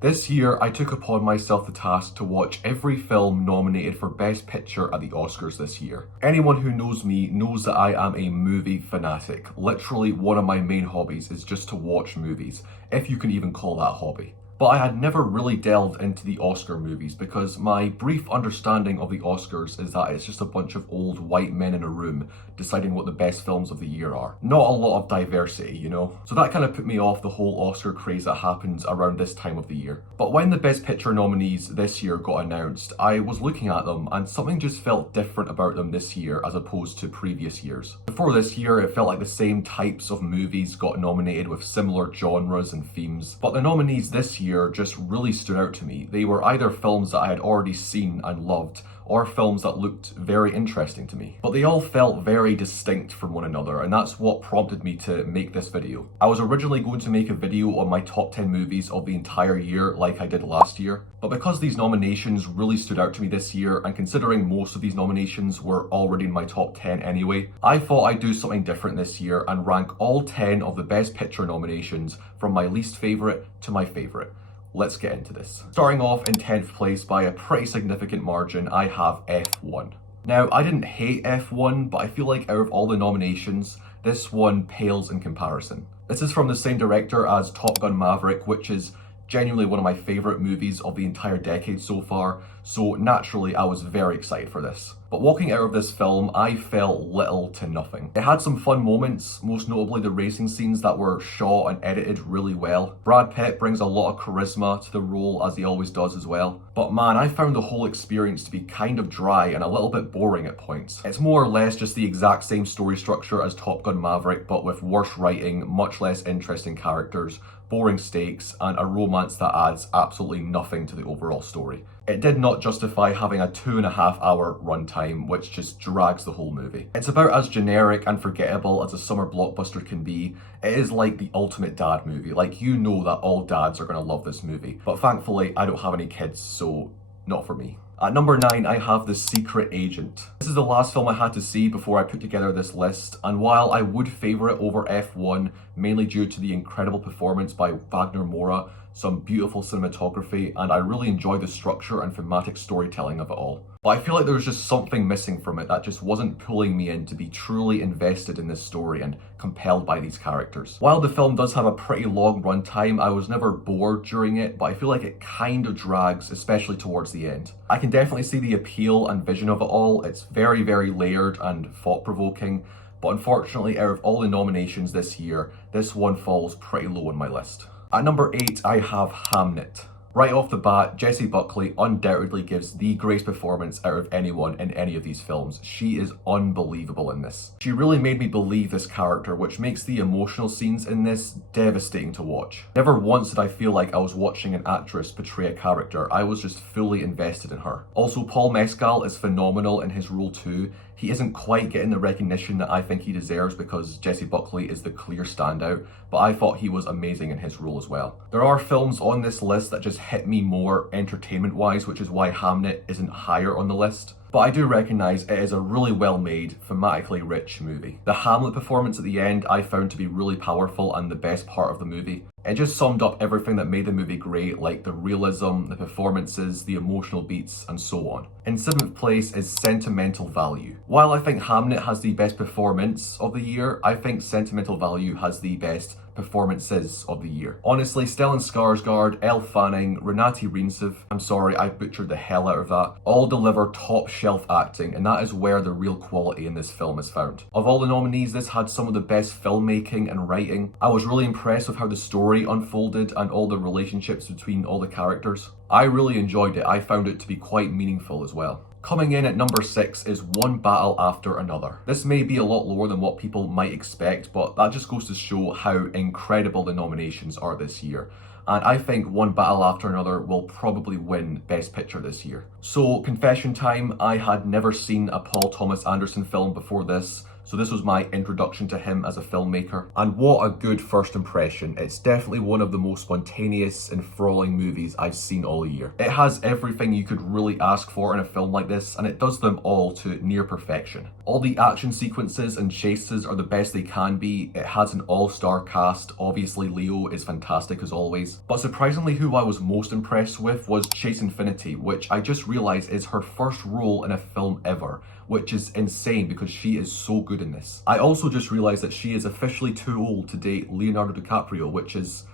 This year, I took upon myself the task to watch every film nominated for Best Picture at the Oscars this year. Anyone who knows me knows that I am a movie fanatic. Literally, one of my main hobbies is just to watch movies, if you can even call that a hobby. But I had never really delved into the Oscar movies because my brief understanding of the Oscars is that it's just a bunch of old white men in a room deciding what the best films of the year are. Not a lot of diversity, you know? So that kind of put me off the whole Oscar craze that happens around this time of the year. But when the Best Picture nominees this year got announced, I was looking at them and something just felt different about them this year as opposed to previous years. Before this year, it felt like the same types of movies got nominated with similar genres and themes. But the nominees this year just really stood out to me. They were either films that I had already seen and loved, or films that looked very interesting to me. But they all felt very distinct from one another, and that's what prompted me to make this video. I was originally going to make a video on my top 10 movies of the entire year like I did last year, but because these nominations really stood out to me this year, and considering most of these nominations were already in my top 10 anyway, I thought I'd do something different this year and rank all 10 of the Best Picture nominations from my least favourite to my favourite. Let's get into this. Starting off in 10th place by a pretty significant margin, I have F1. Now, I didn't hate F1, but I feel like out of all the nominations, this one pales in comparison. This is from the same director as Top Gun Maverick, which is genuinely one of my favourite movies of the entire decade so far, so naturally I was very excited for this. But walking out of this film, I felt little to nothing. It had some fun moments, most notably the racing scenes that were shot and edited really well. Brad Pitt brings a lot of charisma to the role, as he always does as well. But man, I found the whole experience to be kind of dry and a little bit boring at points. It's more or less just the exact same story structure as Top Gun Maverick, but with worse writing, much less interesting characters, boring stakes, and a romance that adds absolutely nothing to the overall story. It did not justify having a 2.5-hour runtime, which just drags the whole movie. It's about as generic and forgettable as a summer blockbuster can be. It is like the ultimate dad movie. Like, you know that all dads are gonna love this movie. But thankfully, I don't have any kids, so not for me. At number 9, I have The Secret Agent. This is the last film I had to see before I put together this list, and while I would favour it over F1, mainly due to the incredible performance by Wagner Moura, some beautiful cinematography, and I really enjoyed the structure and thematic storytelling of it all. But I feel like there was just something missing from it that just wasn't pulling me in to be truly invested in this story and compelled by these characters. While the film does have a pretty long runtime, I was never bored during it, but I feel like it kind of drags, especially towards the end. I can definitely see the appeal and vision of it all. It's very, very layered and thought-provoking, but unfortunately, out of all the nominations this year, this one falls pretty low on my list. At number 8, I have Hamnet. Right off the bat, Jessie Buckley undoubtedly gives the greatest performance out of anyone in any of these films. She is unbelievable in this. She really made me believe this character, which makes the emotional scenes in this devastating to watch. Never once did I feel like I was watching an actress portray a character. I was just fully invested in her. Also, Paul Mescal is phenomenal in his role too. He isn't quite getting the recognition that I think he deserves because Jessie Buckley is the clear standout, but I thought he was amazing in his role as well. There are films on this list that just hit me more entertainment-wise, which is why Hamnet isn't higher on the list. But I do recognise it is a really well-made, thematically rich movie. The Hamlet performance at the end I found to be really powerful and the best part of the movie. It just summed up everything that made the movie great, like the realism, the performances, the emotional beats, and so on. In 7th place is Sentimental Value. While I think Hamnet has the best performance of the year, I think Sentimental Value has the best performances of the year. Honestly, Stellan Skarsgård, Elle Fanning, Renate Reinsve, I'm sorry, I butchered the hell out of that, all deliver top shelf acting, and that is where the real quality in this film is found. Of all the nominees, this had some of the best filmmaking and writing. I was really impressed with how the story unfolded and all the relationships between all the characters. I really enjoyed it. I found it to be quite meaningful as well. Coming in at number 6 is One Battle After Another. This may be a lot lower than what people might expect, but that just goes to show how incredible the nominations are this year. And I think One Battle After Another will probably win Best Picture this year. So, confession time, I had never seen a Paul Thomas Anderson film before this, so this was my introduction to him as a filmmaker. And what a good first impression. It's definitely one of the most spontaneous, enthralling movies I've seen all year. It has everything you could really ask for in a film like this, and it does them all to near perfection. All the action sequences and chases are the best they can be. It has an all-star cast. Obviously Leo is fantastic as always. But surprisingly, who I was most impressed with was Chase Infinity, which I just realised is her first role in a film ever, which is insane because she is so good in this. I also just realised that she is officially too old to date Leonardo DiCaprio, which is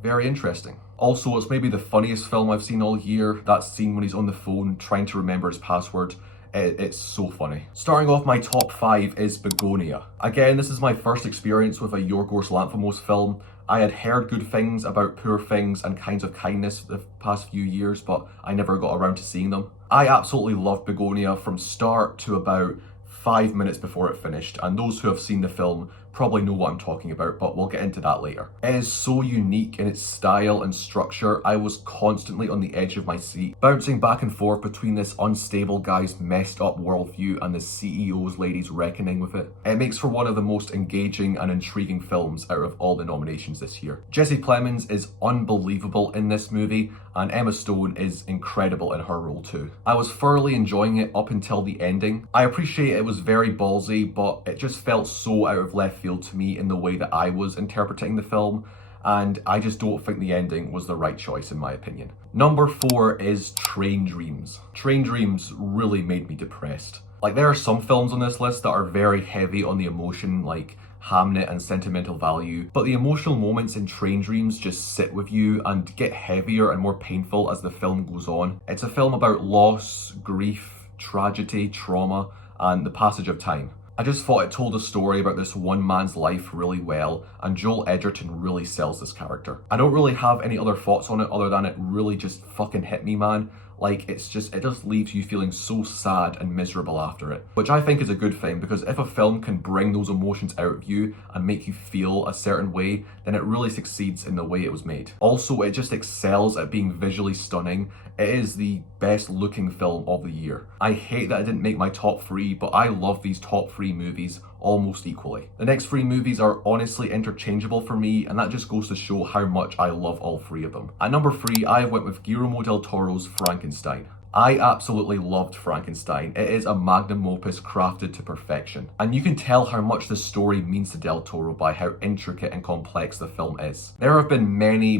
very interesting. Also, it's maybe the funniest film I've seen all year. That scene when he's on the phone trying to remember his password. It's so funny. Starting off my top 5 is Begonia. Again, this is my first experience with a Yorgos Lanthimos film. I had heard good things about Poor Things and Kinds of Kindness the past few years, but I never got around to seeing them. I absolutely loved Begonia from start to about 5 minutes before it finished, and those who have seen the film probably know what I'm talking about, but we'll get into that later. It is so unique in its style and structure. I was constantly on the edge of my seat, bouncing back and forth between this unstable guy's messed up worldview and the CEO's lady's reckoning with it. It makes for one of the most engaging and intriguing films out of all the nominations this year. Jesse Plemons is unbelievable in this movie, and Emma Stone is incredible in her role too. I was thoroughly enjoying it up until the ending. I appreciate it was very ballsy, but it just felt so out of left field to me in the way that I was interpreting the film, and I just don't think the ending was the right choice in my opinion. Number 4 is Train Dreams. Train Dreams really made me depressed. Like, there are some films on this list that are very heavy on the emotion, like Hamnet and Sentimental Value, but the emotional moments in Train Dreams just sit with you and get heavier and more painful as the film goes on. It's a film about loss, grief, tragedy, trauma, and the passage of time. I just thought it told a story about this one man's life really well, and Joel Edgerton really sells this character. I don't really have any other thoughts on it other than it really just fucking hit me, man. Like, it just leaves you feeling so sad and miserable after it. Which I think is a good thing, because if a film can bring those emotions out of you and make you feel a certain way, then it really succeeds in the way it was made. Also, it just excels at being visually stunning. It is the best looking film of the year. I hate that it didn't make my top 3, but I love these top 3 movies almost equally. The next 3 movies are honestly interchangeable for me, and that just goes to show how much I love all 3 of them. At number 3, I went with Guillermo del Toro's Frankenstein. I absolutely loved Frankenstein. It is a magnum opus crafted to perfection. And you can tell how much the story means to Del Toro by how intricate and complex the film is. There have been many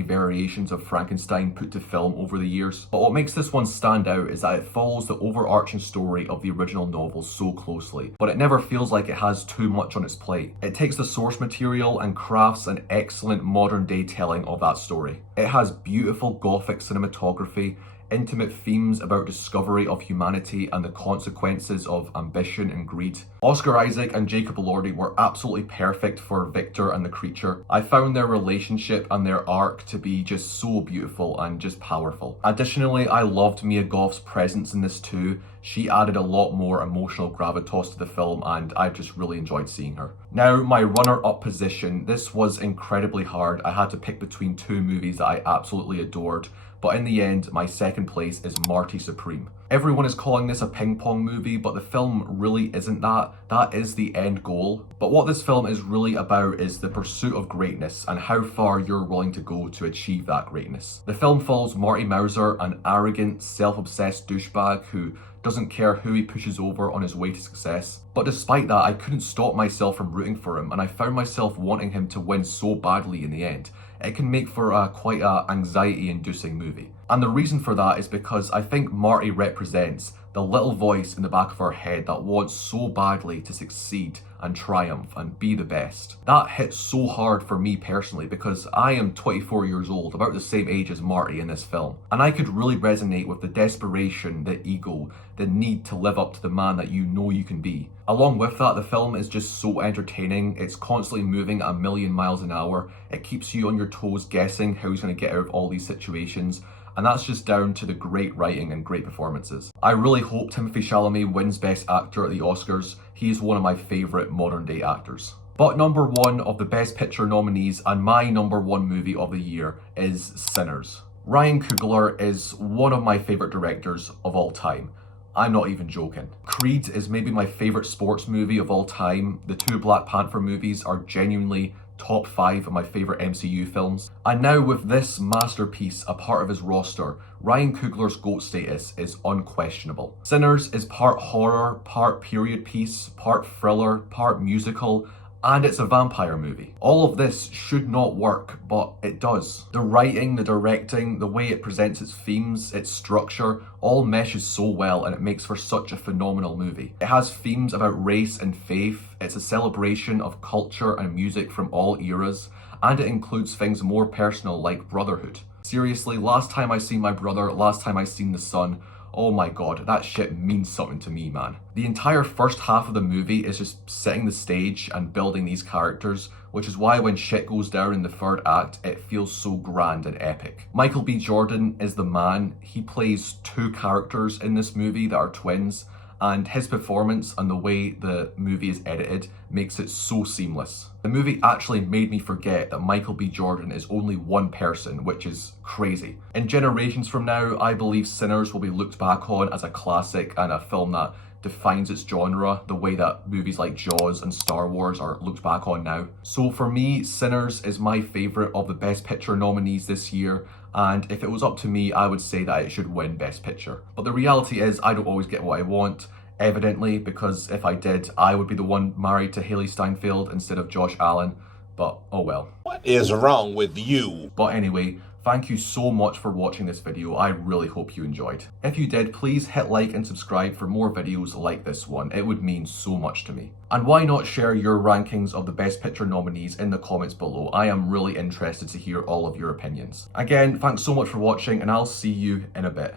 variations of Frankenstein put to film over the years, but what makes this one stand out is that it follows the overarching story of the original novel so closely, but it never feels like it has too much on its plate. It takes the source material and crafts an excellent modern day telling of that story. It has beautiful gothic cinematography, intimate themes about discovery of humanity and the consequences of ambition and greed. Oscar Isaac and Jacob Elordi were absolutely perfect for Victor and the creature. I found their relationship and their arc to be just so beautiful and just powerful. Additionally, I loved Mia Goth's presence in this too. She added a lot more emotional gravitas to the film, and I just really enjoyed seeing her. Now, my runner-up position. This was incredibly hard. I had to pick between 2 movies that I absolutely adored, but in the end, my second place is Marty Supreme. Everyone is calling this a ping pong movie, but the film really isn't that. That is the end goal. But what this film is really about is the pursuit of greatness and how far you're willing to go to achieve that greatness. The film follows Marty Mauser, an arrogant, self-obsessed douchebag who doesn't care who he pushes over on his way to success. But despite that, I couldn't stop myself from rooting for him, and I found myself wanting him to win so badly in the end. It can make for quite an anxiety-inducing movie. And the reason for that is because I think Marty represents the little voice in the back of our head that wants so badly to succeed and triumph and be the best. That hits so hard for me personally because I am 24 years old, about the same age as Marty in this film. And I could really resonate with the desperation, the ego, the need to live up to the man that you know you can be. Along with that, the film is just so entertaining. It's constantly moving at 1,000,000 miles an hour. It keeps you on your toes guessing how he's going to get out of all these situations. And that's just down to the great writing and great performances. I really hope Timothée Chalamet wins Best Actor at the Oscars. He's one of my favourite modern day actors. But number 1 of the Best Picture nominees and my number 1 movie of the year is Sinners. Ryan Coogler is one of my favourite directors of all time. I'm not even joking. Creed is maybe my favourite sports movie of all time. The two Black Panther movies are genuinely top 5 of my favourite MCU films. And now with this masterpiece a part of his roster, Ryan Coogler's GOAT status is unquestionable. Sinners is part horror, part period piece, part thriller, part musical, and it's a vampire movie. All of this should not work, but it does. The writing, the directing, the way it presents its themes, its structure, all meshes so well, and it makes for such a phenomenal movie. It has themes about race and faith, it's a celebration of culture and music from all eras, and it includes things more personal like brotherhood. Seriously, last time I seen my brother, last time I seen the sun, oh my god, that shit means something to me, man. The entire first half of the movie is just setting the stage and building these characters, which is why when shit goes down in the third act, it feels so grand and epic. Michael B. Jordan is the man. He plays two characters in this movie that are twins, and his performance and the way the movie is edited makes it so seamless. The movie actually made me forget that Michael B. Jordan is only one person, which is crazy. In generations from now, I believe Sinners will be looked back on as a classic and a film that defines its genre the way that movies like Jaws and Star Wars are looked back on now. So for me, Sinners is my favourite of the Best Picture nominees this year, and if it was up to me, I would say that it should win Best Picture. But the reality is, I don't always get what I want, evidently, because if I did, I would be the one married to Haley Steinfeld instead of Josh Allen, but oh well. What is wrong with you? But anyway, thank you so much for watching this video. I really hope you enjoyed. If you did, please hit like and subscribe for more videos like this one. It would mean so much to me. And why not share your rankings of the Best Picture nominees in the comments below? I am really interested to hear all of your opinions. Again, thanks so much for watching, and I'll see you in a bit.